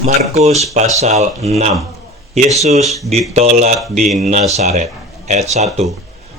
Markus pasal 6. Yesus ditolak di Nazaret. Ayat 1.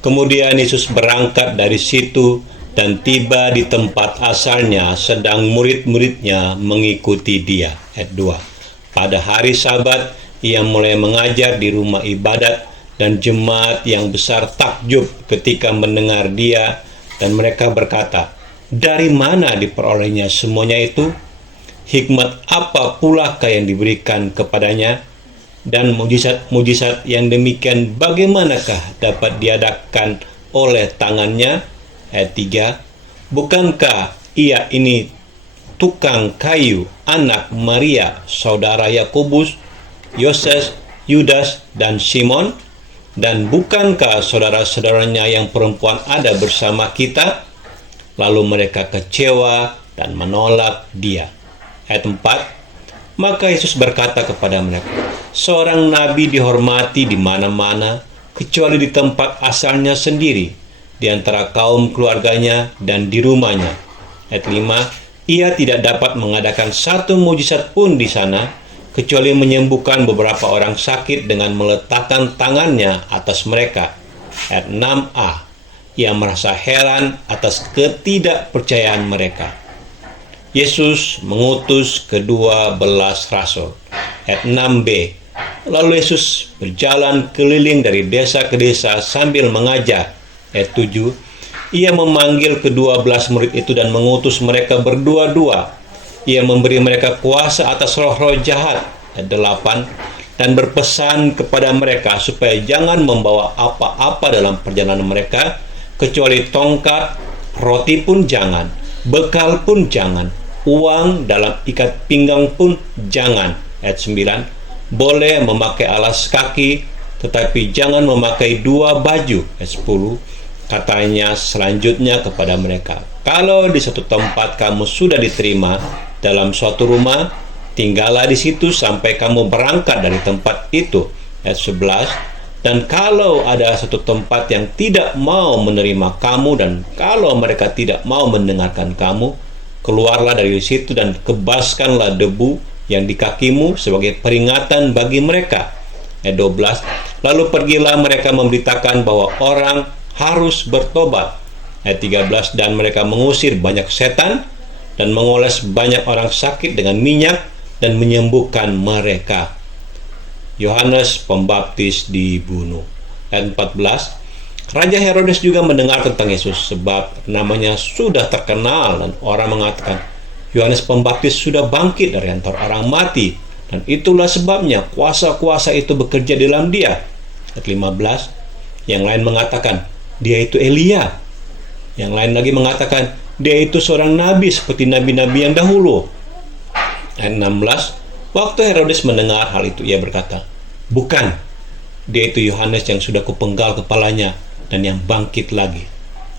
Kemudian Yesus berangkat dari situ dan tiba di tempat asalnya, sedang murid-muridnya mengikuti dia. Ayat 2. Pada hari Sabat, ia mulai mengajar di rumah ibadat, dan jemaat yang besar takjub ketika mendengar dia, dan mereka berkata, "Dari mana diperolehnya semuanya itu? Hikmat apa pulakah yang diberikan kepadanya? Dan mujizat-mujizat yang demikian bagaimanakah dapat diadakan oleh tangannya?" Ayat 3. Bukankah ia ini tukang kayu, anak Maria, saudara Yakobus, Yoses, Yudas, dan Simon? Dan bukankah saudara-saudaranya yang perempuan ada bersama kita? Lalu mereka kecewa dan menolak dia. Ayat 4. Maka Yesus berkata kepada mereka, "Seorang nabi dihormati di mana-mana, kecuali di tempat asalnya sendiri, di antara kaum keluarganya dan di rumahnya." Ayat 5. Ia tidak dapat mengadakan satu mujizat pun di sana, kecuali menyembuhkan beberapa orang sakit dengan meletakkan tangannya atas mereka. Ayat 6a. Ia merasa heran atas ketidakpercayaan mereka. Yesus mengutus ke-12 rasul. Ayat 6b. Lalu Yesus berjalan keliling dari desa ke desa sambil mengajar. Ayat 7. Ia memanggil ke-12 murid itu dan mengutus mereka berdua-dua. Ia memberi mereka kuasa atas roh-roh jahat. Ayat 8. Dan berpesan kepada mereka supaya jangan membawa apa-apa dalam perjalanan mereka, kecuali tongkat, roti pun jangan, bekal pun jangan, uang dalam ikat pinggang pun jangan. Ayat 9. Boleh memakai alas kaki, tetapi jangan memakai dua baju. Ayat 10. Katanya selanjutnya kepada mereka, "Kalau di suatu tempat kamu sudah diterima dalam suatu rumah, tinggallah di situ sampai kamu berangkat dari tempat itu." Ayat 11. Dan kalau ada satu tempat yang tidak mau menerima kamu, dan kalau mereka tidak mau mendengarkan kamu, keluarlah dari situ dan kebaskanlah debu yang di kakimu sebagai peringatan bagi mereka. Ayat 12. Lalu pergilah mereka memberitakan bahwa orang harus bertobat. Ayat 13. Dan mereka mengusir banyak setan dan mengoles banyak orang sakit dengan minyak dan menyembuhkan mereka. Yohanes Pembaptis dibunuh. Ayat 14. Raja Herodes juga mendengar tentang Yesus, sebab namanya sudah terkenal, dan orang mengatakan, "Yohanes Pembaptis sudah bangkit dari antara orang mati, dan itulah sebabnya kuasa-kuasa itu bekerja dalam dia." Ayat 15. Yang lain mengatakan, "Dia itu Elia." Yang lain lagi mengatakan, "Dia itu seorang nabi seperti nabi-nabi yang dahulu." Ayat 16. Waktu Herodes mendengar hal itu, ia berkata, "Bukan, dia itu Yohanes yang sudah kupenggal kepalanya dan yang bangkit lagi."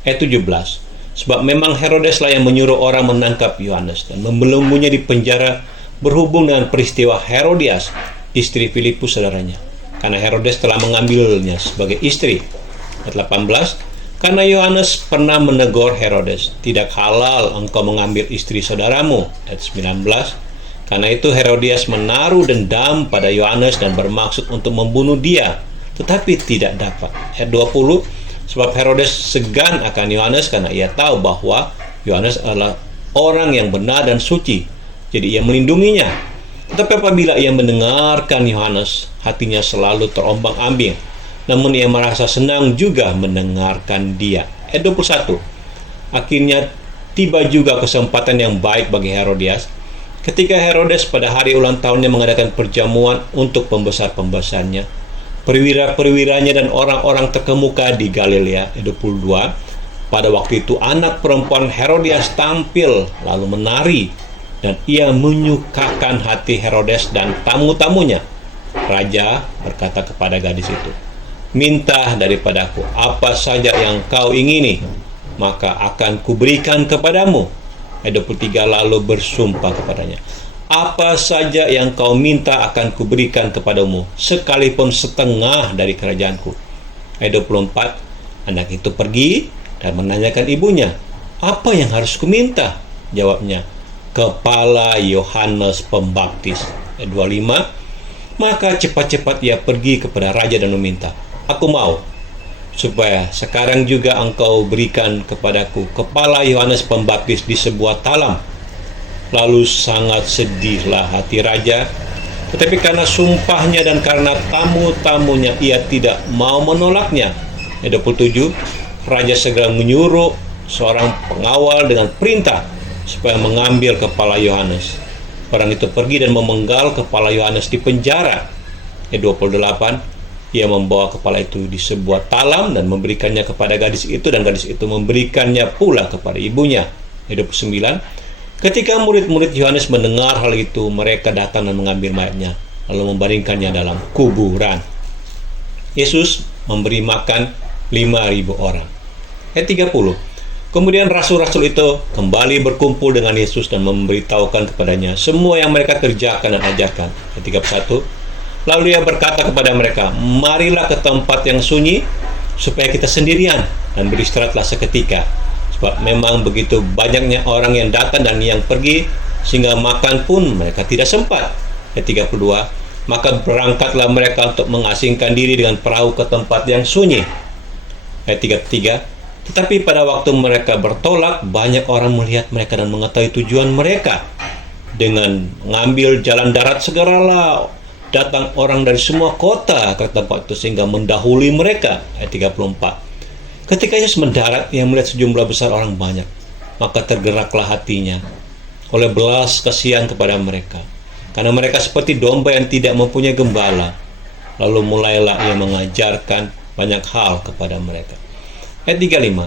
Ayat 17. Sebab memang Herodeslah yang menyuruh orang menangkap Yohanes dan membelenggunya di penjara berhubung dengan peristiwa Herodias, istri Filipus saudaranya, karena Herodes telah mengambilnya sebagai istri. Ayat 18. Karena Yohanes pernah menegur Herodes, "Tidak halal engkau mengambil istri saudaramu." Ayat 19. Karena itu Herodias menaruh dendam pada Yohanes dan bermaksud untuk membunuh dia, tetapi tidak dapat. Ayat 20. Sebab Herodes segan akan Yohanes karena ia tahu bahwa Yohanes adalah orang yang benar dan suci, jadi ia melindunginya. Tetapi apabila ia mendengarkan Yohanes, hatinya selalu terombang-ambing, namun ia merasa senang juga mendengarkan dia. Ayat 21. Akhirnya tiba juga kesempatan yang baik bagi Herodias, ketika Herodes pada hari ulang tahunnya mengadakan perjamuan untuk pembesar-pembesarnya, perwira-perwiranya, dan orang-orang terkemuka di Galilea. Ayat 22. Pada waktu itu anak perempuan Herodias tampil lalu menari, dan ia menyukakan hati Herodes dan tamu-tamunya. Raja berkata kepada gadis itu, "Minta daripadaku apa saja yang kau ingini, maka akan kuberikan kepadamu." Ayat 23. Lalu bersumpah kepadanya, "Apa saja yang kau minta akan kuberikan kepadamu, sekalipun setengah dari kerajaanku." Ayat 24. Anak itu pergi dan menanyakan ibunya, "Apa yang harus kuminta?" Jawabnya, "Kepala Yohanes Pembaptis." Ayat 25, maka cepat-cepat ia pergi kepada raja dan meminta, "Aku mau supaya sekarang juga engkau berikan kepadaku kepala Yohanes Pembaptis di sebuah talam." Lalu sangat sedihlah hati raja, tetapi karena sumpahnya dan karena tamu-tamunya ia tidak mau menolaknya. Ayat 27, raja segera menyuruh seorang pengawal dengan perintah supaya mengambil kepala Yohanes. Orang itu pergi dan memenggal kepala Yohanes di penjara. Ayat 28, ia membawa kepala itu di sebuah talam dan memberikannya kepada gadis itu, dan gadis itu memberikannya pula kepada ibunya. Ayat 29, ketika murid-murid Yohanes mendengar hal itu, mereka datang dan mengambil mayatnya, lalu membaringkannya dalam kuburan. Yesus memberi makan 5.000 orang. Ayat 30, kemudian rasul-rasul itu kembali berkumpul dengan Yesus dan memberitahukan kepadanya semua yang mereka kerjakan dan ajarkan. Ayat 31, lalu ia berkata kepada mereka, "Marilah ke tempat yang sunyi, supaya kita sendirian dan beristirahatlah seketika. Sebab memang begitu banyaknya orang yang datang dan yang pergi, sehingga makan pun mereka tidak sempat." Ayat 32, maka berangkatlah mereka untuk mengasingkan diri dengan perahu ke tempat yang sunyi. Ayat 33, tetapi pada waktu mereka bertolak, banyak orang melihat mereka dan mengetahui tujuan mereka. Dengan mengambil jalan darat, segeralah datang orang dari semua kota ke tempat itu sehingga mendahului mereka. Ayat 34, ketika Yesus mendarat, ia melihat sejumlah besar orang banyak, maka tergeraklah hatinya oleh belas kasihan kepada mereka, karena mereka seperti domba yang tidak mempunyai gembala. Lalu mulailah ia mengajarkan banyak hal kepada mereka. Ayat 35,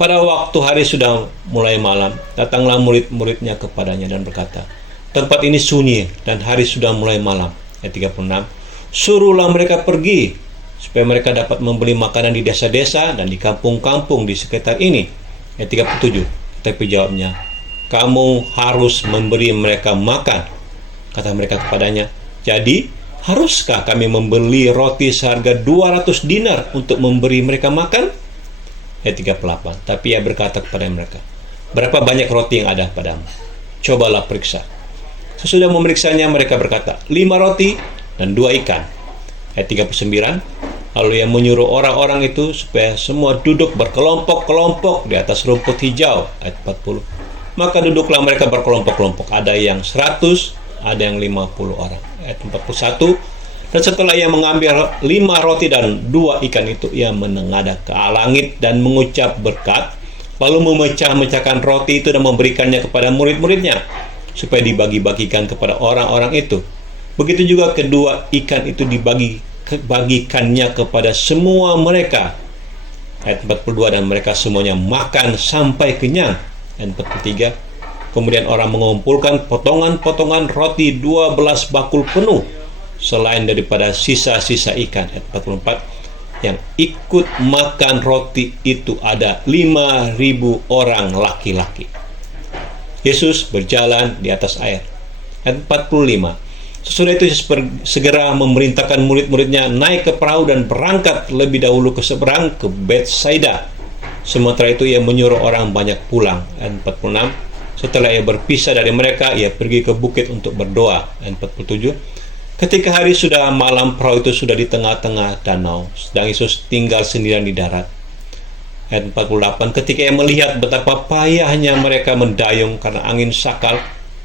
pada waktu hari sudah mulai malam, datanglah murid-muridnya kepadanya dan berkata, "Tempat ini sunyi dan hari sudah mulai malam." Ayat 36, suruhlah mereka pergi supaya mereka dapat membeli makanan di desa-desa dan di kampung-kampung di sekitar ini. Ayat 37, tetapi jawabnya, "Kamu harus memberi mereka makan." Kata mereka kepadanya, "Jadi haruskah kami membeli roti seharga 200 dinar untuk memberi mereka makan?" Ayat 38, tapi ia berkata kepada mereka, "Berapa banyak roti yang ada padamu? Cobalah periksa." Sesudah memeriksanya, mereka berkata, 5 roti dan 2 ikan. Ayat 39, lalu ia menyuruh orang-orang itu supaya semua duduk berkelompok-kelompok di atas rumput hijau. Ayat 40, maka duduklah mereka berkelompok-kelompok, ada yang 100, ada yang 50 orang. Ayat 41, dan setelah ia mengambil 5 roti dan 2 ikan itu, ia menengadah ke langit dan mengucap berkat, lalu memecah-mecahkan roti itu dan memberikannya kepada murid-muridnya supaya dibagi-bagikan kepada orang-orang itu. Begitu juga kedua ikan itu dibagikannya kepada semua mereka. Ayat 42, dan mereka semuanya makan sampai kenyang. Ayat 43, kemudian orang mengumpulkan potongan-potongan roti 12 bakul penuh, selain daripada sisa-sisa ikan. Ayat 44, yang ikut makan roti itu ada 5.000 orang laki-laki. Yesus berjalan di atas air. Ayat 45, sesudah itu Yesus segera memerintahkan murid-muridnya naik ke perahu dan berangkat lebih dahulu ke seberang ke Betsaida. Sementara itu ia menyuruh orang banyak pulang. Ayat 46, setelah ia berpisah dari mereka, ia pergi ke bukit untuk berdoa. Ayat 47, ketika hari sudah malam, perahu itu sudah di tengah-tengah danau, sedang Yesus tinggal sendirian di darat. Ayat 48, ketika ia melihat betapa payahnya mereka mendayung karena angin sakal,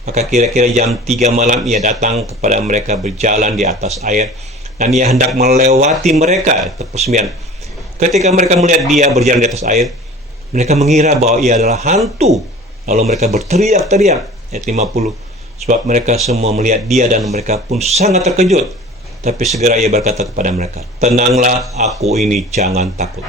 maka kira-kira jam 3 malam ia datang kepada mereka berjalan di atas air, dan ia hendak melewati mereka. Ayat 49, ketika mereka melihat dia berjalan di atas air, mereka mengira bahwa ia adalah hantu, lalu mereka berteriak-teriak. Ayat 50, sebab mereka semua melihat dia dan mereka pun sangat terkejut. Tapi segera ia berkata kepada mereka, "Tenanglah, aku ini, jangan takut."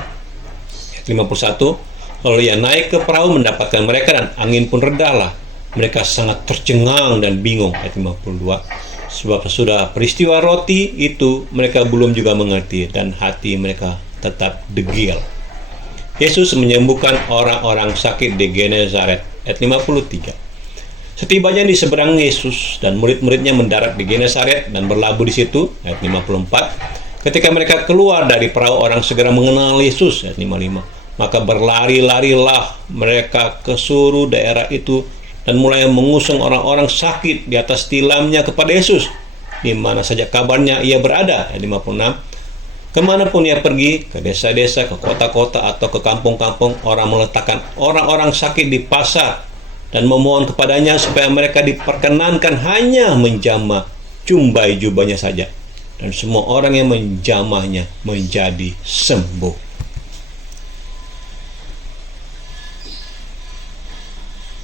Ayat 51, lalu ia naik ke perahu mendapatkan mereka dan angin pun redalah. Mereka sangat tercengang dan bingung. Ayat 52, sebab sesudah peristiwa roti itu mereka belum juga mengerti dan hati mereka tetap degil. Yesus menyembuhkan orang-orang sakit di Genesaret. Ayat 53, setibanya di seberang Yesus dan murid-muridnya mendarat di Genesaret dan berlabuh di situ. Ayat 54, ketika mereka keluar dari perahu, orang segera mengenal Yesus. Ayat 55, maka berlari-larilah mereka ke seluruh daerah itu dan mulai mengusung orang-orang sakit di atas tilamnya kepada Yesus, di mana saja kabarnya ia berada. Ayat 56. Kemanapun ia pergi, ke desa-desa, ke kota-kota, atau ke kampung-kampung, orang meletakkan orang-orang sakit di pasar dan memohon kepadanya supaya mereka diperkenankan hanya menjamah jumbai jubahnya saja. Dan semua orang yang menjamahnya menjadi sembuh.